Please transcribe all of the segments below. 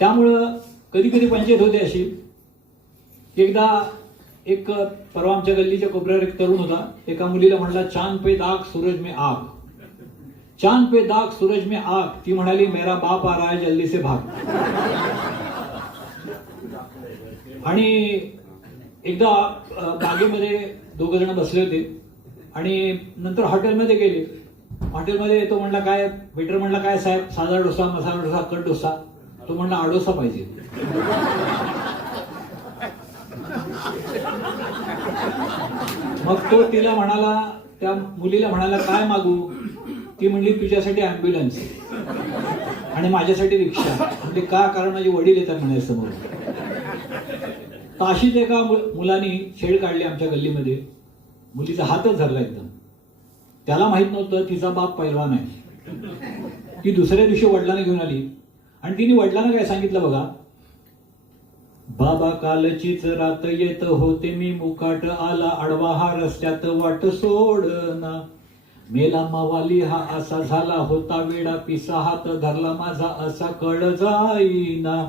त्यामुळं कधी कधी पंचायत होते अशी. एकदा एक परवा आमच्या गल्लीच्या कोपऱ्यावर एक तरुण होता. एका मुलीला म्हणला, चांद पे दाग सूरज में आग, चांद पे दाग सूरज में आग. ती म्हणाली, मेरा बाप आ रहा है जल्दी से भाग. आणि एकदा बागेमध्ये दोघं जण बसले होते आणि नंतर हॉटेलमध्ये गेले. हॉटेलमध्ये तो म्हणला, काय वेटर म्हणला, काय साहेब, साधा डोसा, मसाला डोसा, कट डोसा. तो म्हणला, आडोसा पाहिजे. मग तो तिला म्हणाला, त्या मुलीला म्हणाला, काय मागू? ती म्हणली, तुझ्यासाठी ॲम्ब्युलन्स आणि माझ्यासाठी रिक्षा. म्हणजे का? कारण माझे वडील येतात म्हणे समोर. तर अशीच एका मुलानी छेड काढली आमच्या गल्लीमध्ये. मुलीचा हातच धरला एकदम. त्याला माहित नव्हतं तिचा बाप पैलवान आहे. ती दुसऱ्या दिवशी वडिलांना घेऊन आली आणि तिने वडिलांना काय सांगितलं बघा, बाबा कालचीच रात येत होते मी, मुकाट आला आडवा हा रस्त्यात वाट सोडना, मेला मावाली हा असा झाला होता वेडा, पिसा हात धरला माझा असा कळ जाईना,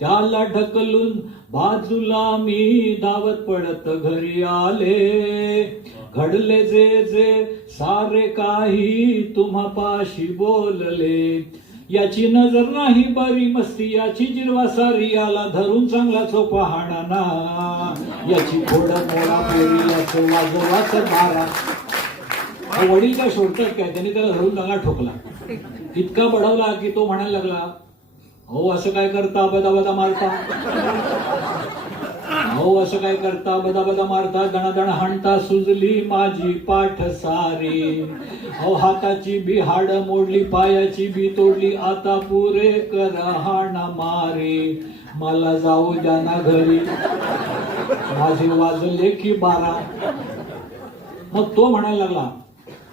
त्याला ढकलून बाजूला मी धावत पडत घरी आले, घडले जे जे सारे काही तुम्हापाशी बोलले, याची नजर नाही बरी मस्ती, याची जिरवा सारी, याला धरून चांगला चोपा हाणाना, याची घोड मोडा फेरी, याचं वाजवाच मारा. वडील काय सोडतात काय? त्यांनी त्याला धरून चांगला ठोकला, इतका बडवला की तो म्हणायला लागला, हो असं काय करता, बदा बदा मारता, हो असं काय करता, बदा बदा मारता, दणादण हाणता, सुजली माझी पाठ सारी, अहो हाताची बी हाड मोडली, पायाची बी तोडली, आता पुरे करा हाणा मारी, मला जाऊ द्या ना घरी, माझे वाजले की 12. मग तो म्हणायला लागला,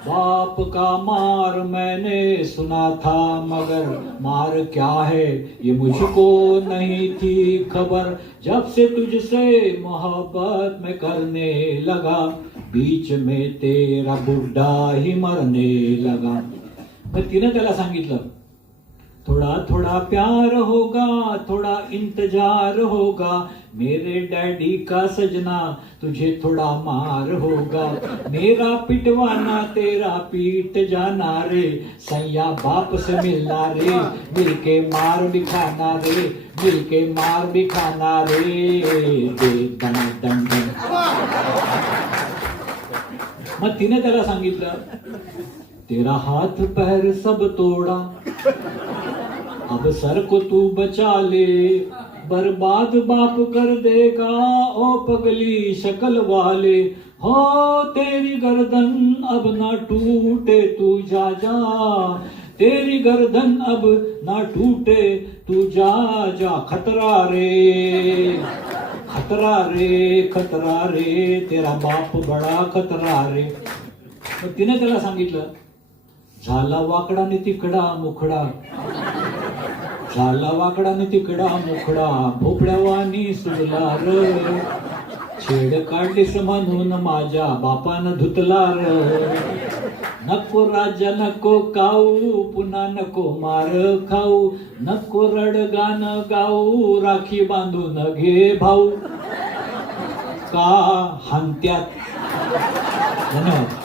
बाप का मार मैंने सुना था, मगर मार क्या है ये मुझको नहीं थी खबर, जब से तुझसे मोहब्बत में करने लगा, बीच में तेरा बुड्ढा ही मरने लगा. मग तिने त्याला सांगितलं, थोड़ा थोड़ा प्यार होगा, थोड़ा इंतजार होगा, मेरे डैडी का सजना तुझे थोड़ा मार होगा, मेरा पिटवाना तेरा पीट जाना रे, सैया बाप से मिलना रे, मिलके मार भी खाना रे, मिलके मार भी खाना रे, दे दन दन दन. मग तिने त्याला सांगितलं, तेरा हाथ पैर सब तोड़ा, अब सर को तू बचा ले, बर्बाद बाप कर देगा ओ पगली शक्ल वाले, हो तेरी गर्दन अब ना टूटे तू जा जा, तेरी गर्दन अब ना टूटे तू जा जा, खतरा रे खतरा रे खतरा रे, तेरा बाप बडा खतरा रे. मग तिने त्याला सांगितलं, झाला वाकडा नि तिकडा मुखडा, झाला वाकडा नि तिकडा मुखडा, भोपळ्यावानी सुरला र, छेड काढलीस म्हणून माझ्या बापानं धुतला र, नको राजा नको काऊ, पुन्हा नको मार खाऊ, नको रडगान गाऊ, राखी बांधून घे भाऊ, का हानत्यात. धन्यवाद.